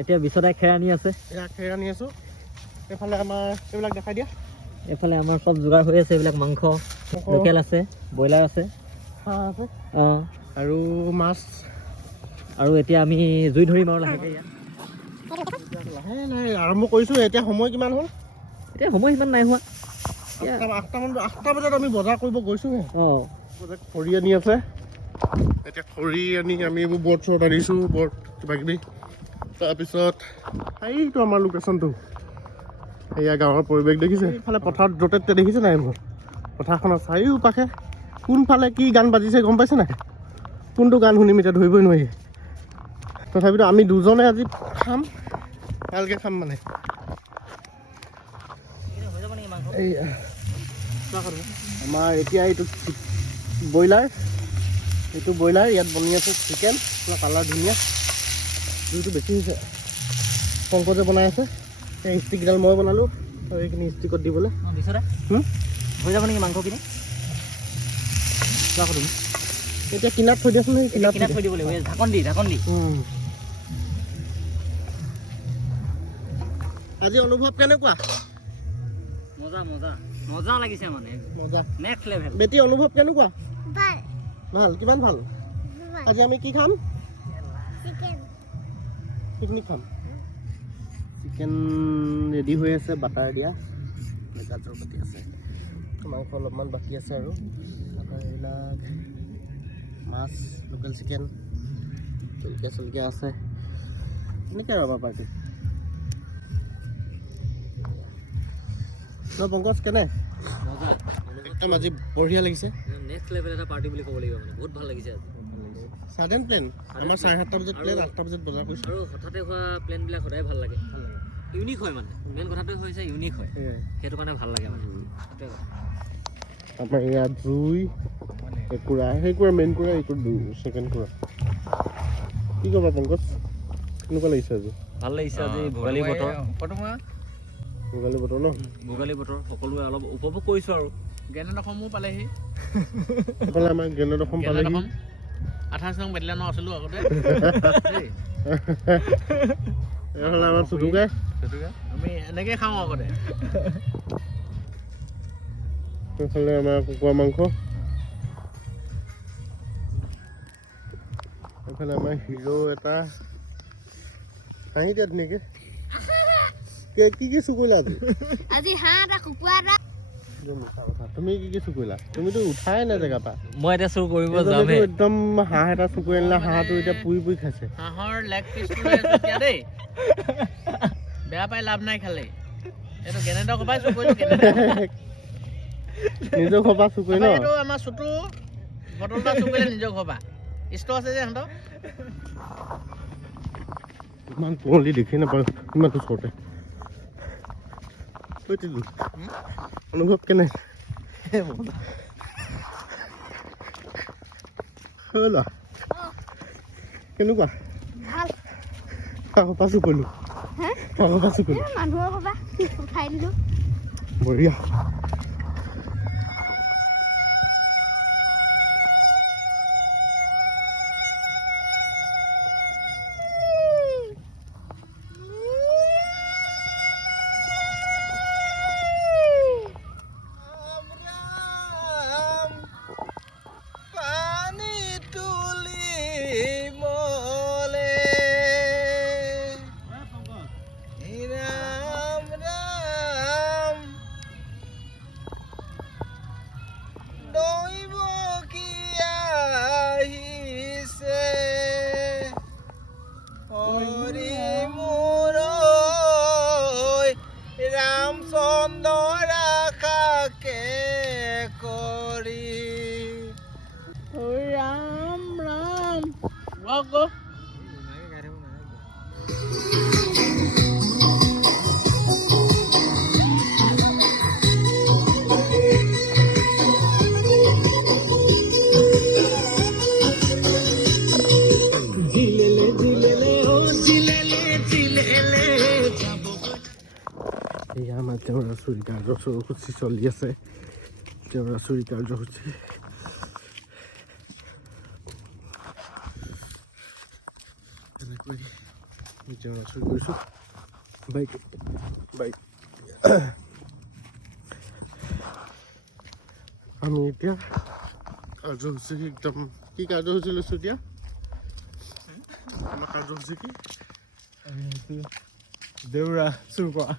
এতিয়া বিছদাই খেৰ আনি আছে। এয়া খেৰ আনি আছোঁ। এইফালে আমাৰ এইবিলাক দেখাই দিয়া। এইফালে আমাৰ চব যোগাৰ হৈ আছে। এইবিলাক মাংস লোকেল আছে, ব্ৰইলাৰ আছে, হাঁহ আছে আৰু মাছ। আৰু এতিয়া আমি জুই ধৰিম আৰু লাহেকৈ ইয়াত লাহে লাহে আৰম্ভ কৰিছোঁ। এতিয়া সময় কিমান হ'ল? এতিয়া সময় সিমান নাই হোৱা। 8টা বজাত আমি বজাৰ কৰিব গৈছোঁহে। খৰি আনি আছে। এতিয়া খৰি আনি আমি এইবোৰ বৰ্ড চৰ্ট আনিছোঁ, বৰ্ড কিবা কিবি। তাৰপিছত এইটো আমাৰ লোকেশ্যনটো, এয়া গাঁৱৰ পৰিৱেশ দেখিছে। এইফালে পথাৰত য'তে ত'তে দেখিছে নাই? এইবোৰ পথাৰখনৰ চাৰিওপাশে কোনফালে কি গান বাজিছে গম পাইছে নাই? কোনটো গান শুনিম এতিয়া ধৰিবই নোৱাৰি। তথাপিতো আমি দুজনে আজি খাম, ভালকৈ খাম মানে। এই আমাৰ এতিয়া এইটো ব্ৰইলাৰ, এইটো ব্ৰইলাৰ। ইয়াত বনি আছে চিকেন, পুৰা কালাৰ ধুনীয়া। জুইটো বেছি হৈছে। পংকজে বনাই আছে। এই ষ্টিকডাল মই বনালোঁ আৰু এইখিনি ষ্টিকত দিবলৈ। হৈ যাব নেকি মাংসখিনি? এতিয়া কিনাত থৈ দিয়াচোন। সেই কিনাত থৈ দিব লাগিব, ঢাকন দি। আজি অনুভৱ কেনেকুৱা? মজা মজা মজা লাগিছে মানে, মজা নেক্সট লেভেল। বেটি অনুভৱ কেনেকুৱা? ভাল। কিমান ভাল? আজি আমি কি খাম? পিকনিক খাম। চিকেন ৰেডি হৈ আছে, বাটাৰ দিয়া, গাজৰ পাতি আছে, মাংস অলপমান বাকী আছে আৰু এইবিলাক মাছ, লোকেল চিকেন, জলকীয়া চলকীয়া আছে। এনেকৈ আৰু আমাৰ পাৰ্টি ন। পংকজ কেনে? একদম আজি বঢ়িয়া লাগিছে। নেক্সট লেভেল এটা পাৰ্টি বুলি ক'ব লাগিব মানে, বহুত ভাল লাগিছে আজি। ছাডেন প্লেন। আমাৰ 7:30 বজাত প্লেন, 8টা বজাত বজাৰ কৰিছোঁ। আৰু হঠাতে হোৱা প্লেনবিলাক সদায় ভাল লাগে। ইউনিক হয় মানে, মেইন কথাটো হৈছে ইউনিক হয়, সেইটো কাৰণে ভাল লাগে মানে। আমাৰ ইয়াত জুই, একুৰা, সেইকুৰা মেইন কুৰা, এইটো ছেকেণ্ড কুৰা। কি ক'বা পংকজ, কেনেকুৱা লাগিছে আজি? ভাল লাগিছে আজি। ভোগালী বতৰ, ভোগালী বতৰ ন? ভোগালী বতৰ সকলোৱে অলপ উপভোগ কৰিছোঁ আৰু। গ্ৰেনেড অসমো পালেহি। এইফালে আমাৰ গ্ৰেনেড অসম পালেহি। 28 নং বেটেলিয়নৰ আছিলোঁ আগতে। এইফালে আমাৰ চুটুকাই। আমি এনেকৈ খাওঁ আগতে। এইফালে আমাৰ কুকুৰা মাংস। এইফালে আমাৰ হিৰো এটা। হাঁহি দিয়া ধুনীয়াকৈ। কি চুৰ কৰিলা আজি? হাঁহ এটা, কুকুৰা এটা। তুমি কি চুৰ কৰিলা? তুমিতো উঠাই নাই জেগাৰ পৰা। মই এতিয়া চুৰ কৰিব যামহে। একদম হাঁহ এটা চুৰ কৰি আনিলা। হাঁহটো এতিয়া পুৰি খাইছে। হাঁহৰ লেগ পিচটো লৈ আছোঁ এতিয়া দেই। বেয়া পাই লাভ নাই খালে। এইটো গ্ৰেনেডৰ কপাই চুৰ কৰিলোঁ। নিজৰ ঘৰ পৰা চুৰ কৰি ন? এইটো আমাৰ চুটু বটল এটা চুৰ কৰিলে নিজৰ ঘৰ পৰা। ষ্ট'ৰ আছে যে সিহঁতৰ। ইমান কুঁৱলী দেখি নাপাওঁ ইমান ওচৰতে। অনুভৱ কেনে? কেনেকুৱা? ভাল। পৰা চুৰ কৰিলোঁ। মানুহৰ ঘৰ পৰা উঠাই দিলোঁ। বঢ়িয়া। আমাৰ জেওৰা চুৰি কাৰ্যসূচী চলি আছে। জেওৰা চুৰি কাৰ্যসূচী। এনেকৈ এতিয়া চুৰ কৰিছোঁ বাইক আমি এতিয়া কাৰ্যসূচী একদম কি কাৰ্যসূচী লৈছোঁ এতিয়া আমাৰ কাৰ্যসূচী কি দেউৰা চুৰ কৰা